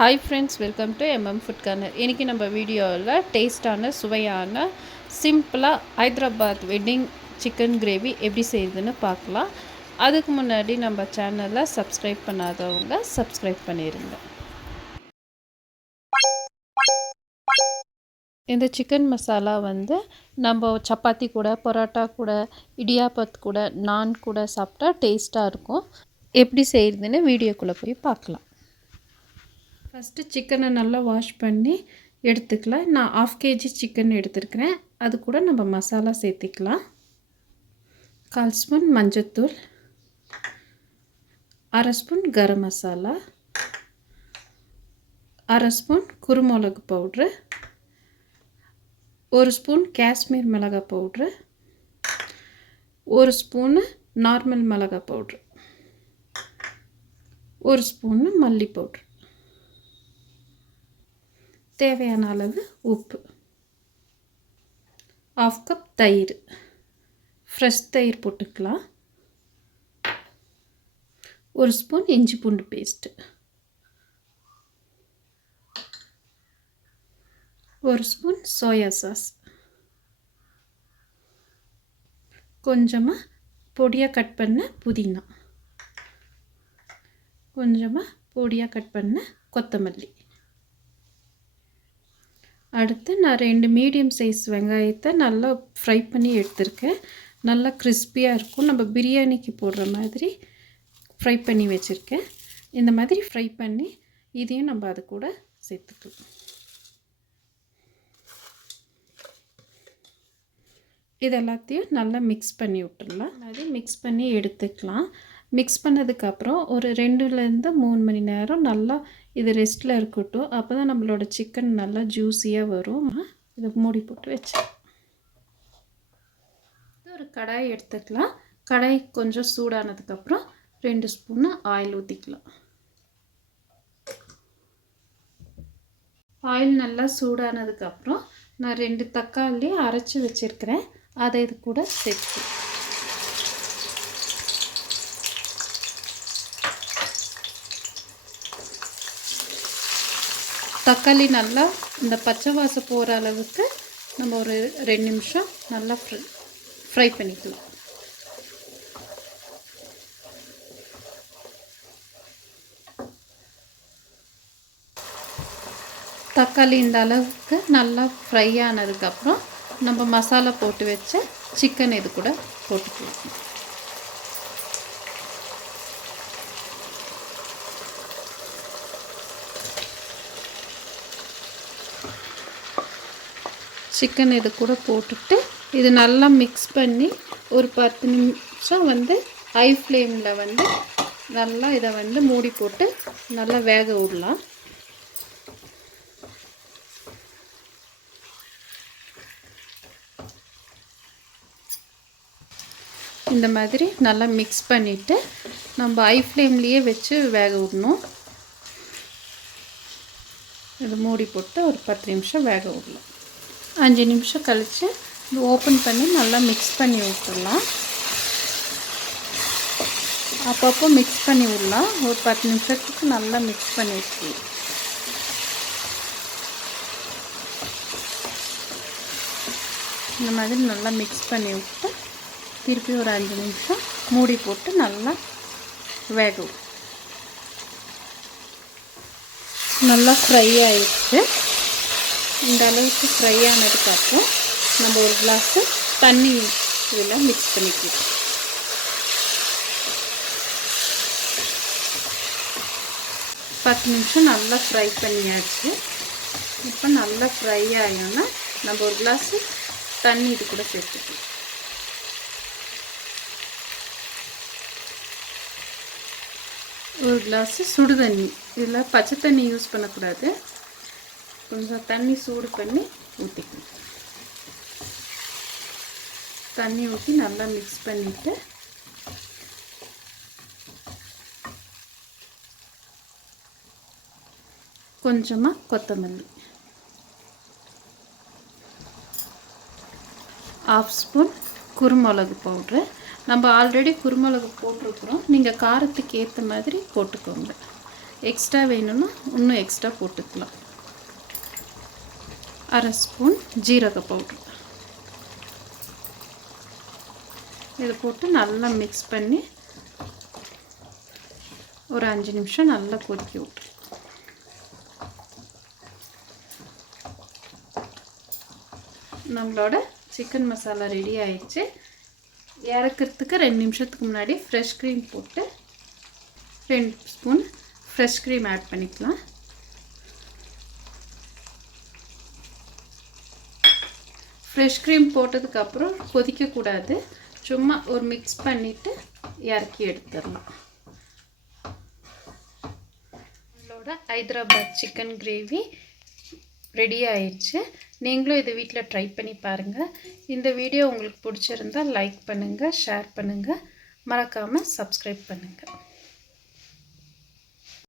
Hi friends, welcome to food corner. இன்றைக்கி நம்ம வீடியோவில் டேஸ்டான சுவையான சிம்பிளாக ஹைதராபாத் வெட்டிங் சிக்கன் கிரேவி எப்படி செய்யுதுன்னு பார்க்கலாம். அதுக்கு முன்னாடி நம்ம சேனலை சப்ஸ்கிரைப் பண்ணாதவங்க சப்ஸ்கிரைப் பண்ணிடுங்க. இந்த சிக்கன் மசாலா நம்ம சப்பாத்தி கூட, பரோட்டா கூட, இடியாப்பத்து கூட, நான் கூட சாப்பிட்டா டேஸ்ட்டாக இருக்கும். எப்படி செய்கிறதுன்னு வீடியோக்குள்ளே போய் பார்க்கலாம். ஃபஸ்ட்டு சிக்கனை நல்லா வாஷ் பண்ணி எடுத்துக்கலாம். நான் 1/2 kg சிக்கன் எடுத்துருக்கிறேன். அது கூட நம்ம மசாலா சேர்த்துக்கலாம். 1/4 ஸ்பூன் மஞ்சத்தூள், 1/2 ஸ்பூன் கரம் மசாலா, 1/2 ஸ்பூன் குருமிளகு பவுட்ரு, 1 ஸ்பூன் காஷ்மீர் மிளகாய் பவுட்ரு, 1 ஸ்பூனு நார்மல் மிளகாய் பவுட்ரு, 1 ஸ்பூனு மல்லி பவுட்ரு, தேவையான அளவு உப்பு, 1/2 கப் தயிர், ஃப்ரெஷ் தயிர் போட்டுக்கலாம், 1 ஸ்பூன் இஞ்சி பூண்டு பேஸ்ட்டு, 1 ஸ்பூன் சோயா சாஸ், கொஞ்சமாக பொடியாக கட் பண்ண புதினா, கொஞ்சமாக பொடியாக கட் பண்ண கொத்தமல்லி. அடுத்து நான் 2 மீடியம் சைஸ் வெங்காயத்தை நல்லா ஃப்ரை பண்ணி எடுத்திருக்கேன். நல்லா கிறிஸ்பியாக இருக்கும். நம்ம பிரியாணிக்கு போடுற மாதிரி ஃப்ரை பண்ணி வச்சுருக்கேன். இந்த மாதிரி ஃப்ரை பண்ணி இதையும் நம்ம அது கூட சேர்த்துக்கலாம். இது எல்லாத்தையும் நல்லா மிக்ஸ் பண்ணி விட்டுடலாம். அது மிக்ஸ் பண்ணி எடுத்துக்கலாம். மிக்ஸ் பண்ணதுக்கப்புறம் ஒரு 2லேருந்து 3 மணி நேரம் நல்லா இது ரெஸ்ட்டில் இருக்கட்டும். அப்போ தான் நம்மளோட சிக்கன் நல்லா ஜூஸியாக வரும். இதை மூடி போட்டு வச்சு ஒரு கடாய் எடுத்துக்கலாம். கடாய் கொஞ்சம் சூடானதுக்கப்புறம் 2 ஸ்பூனு ஆயில் ஊற்றிக்கலாம். ஆயில் நல்லா சூடானதுக்கப்புறம் நான் 2 தக்காளி அரைச்சி வச்சுருக்கிறேன். அதை இது கூட சேர்த்து தக்காளி நல்லா இந்த பச்சை வாசம் போகிற அளவுக்கு நம்ம ஒரு 2 நிமிஷம் நல்லா ஃப்ரை பண்ணிக்கலாம். தக்காளி இந்த அளவுக்கு நல்லா ஃப்ரை ஆனதுக்கப்புறம் நம்ம மசாலா போட்டு வச்ச சிக்கன் இது கூட போட்டுக்கலாம். சிக்கன் இது கூட போட்டுட்டு இது நல்லா மிக்ஸ் பண்ணி ஒரு 10 நிமிஷம் ஹை ஃப்ளேமில் நல்லா இதை மூடி போட்டு நல்லா வேக விடலாம். இந்த மாதிரி நல்லா மிக்ஸ் பண்ணிவிட்டு நம்ம ஹை ஃப்ளேம்லேயே வச்சு வேக விடணும். இது மூடி போட்டு ஒரு 10 நிமிஷம் வேக விடலாம். 5 நிமிஷம் கழித்து இது ஓப்பன் பண்ணி நல்லா மிக்ஸ் பண்ணி விட்டுடலாம். அப்பப்போ மிக்ஸ் பண்ணி விடலாம். ஒரு 10 நிமிஷத்துக்கு நல்லா மிக்ஸ் பண்ணி விட்டுலாம். இந்த மாதிரி நல்லா மிக்ஸ் பண்ணி விட்டு திருப்பி ஒரு 5 நிமிஷம் மூடி போட்டு நல்லா வேகும். நல்லா ஃப்ரை ஆகிடுச்சு. இந்த அளவுக்கு ஃப்ரை ஆனதுக்கப்புறம் நம்ம ஒரு கிளாஸு தண்ணி இதில் மிக்ஸ் பண்ணிக்கலாம். பத்து நிமிஷம் நல்லா ஃப்ரை பண்ணியாச்சு. இப்போ நல்லா ஃப்ரை ஆகினோன்னா நம்ம ஒரு கிளாஸு தண்ணி இது கூட சேர்த்துக்கலாம். ஒரு கிளாஸு சுடு தண்ணி, இதில் பச்சை தண்ணி யூஸ் பண்ணக்கூடாது. கொஞ்சம் தண்ணி சூடு பண்ணி ஊற்றிக்கணும். தண்ணி ஊற்றி நல்லா மிக்ஸ் பண்ணிவிட்டு கொஞ்சமாக கொத்தமல்லி, 1/2 ஸ்பூன் குருமிளகு பவுட்ரு. நம்ம ஆல்ரெடி குருமிளகு போட்டிருக்கிறோம். நீங்கள் காரத்துக்கு ஏற்ற மாதிரி போட்டுக்கோங்க. எக்ஸ்ட்ரா வேணும்னா இன்னும் எக்ஸ்ட்ரா போட்டுக்கலாம். 1/2 ஸ்பூன் ஜீரக பவுட்ரு இதை போட்டு நல்லா மிக்ஸ் பண்ணி ஒரு 5 நிமிஷம் நல்லா கொதிக்க விட்டு நம்மளோட சிக்கன் மசாலா ரெடி ஆயிடுச்சு. இறக்கிறதுக்கு 2 நிமிஷத்துக்கு முன்னாடி ஃப்ரெஷ் க்ரீம் போட்டு 2 ஸ்பூன் ஃப்ரெஷ் க்ரீம் ஆட் பண்ணிக்கலாம். ஃப்ரெஷ் க்ரீம் போட்டதுக்கப்புறம் கொதிக்கக்கூடாது, சும்மா ஒரு மிக்ஸ் பண்ணிவிட்டு இறக்கி எடுத்துடலாம். நம்மளோட ஹைதராபாத் சிக்கன் கிரேவி ரெடி ஆயிடுச்சு. நீங்களும் இதை வீட்டில் ட்ரை பண்ணி பாருங்கள். இந்த வீடியோ உங்களுக்கு பிடிச்சிருந்தால் லைக் பண்ணுங்கள், ஷேர் பண்ணுங்கள், மறக்காமல் சப்ஸ்கிரைப் பண்ணுங்கள்.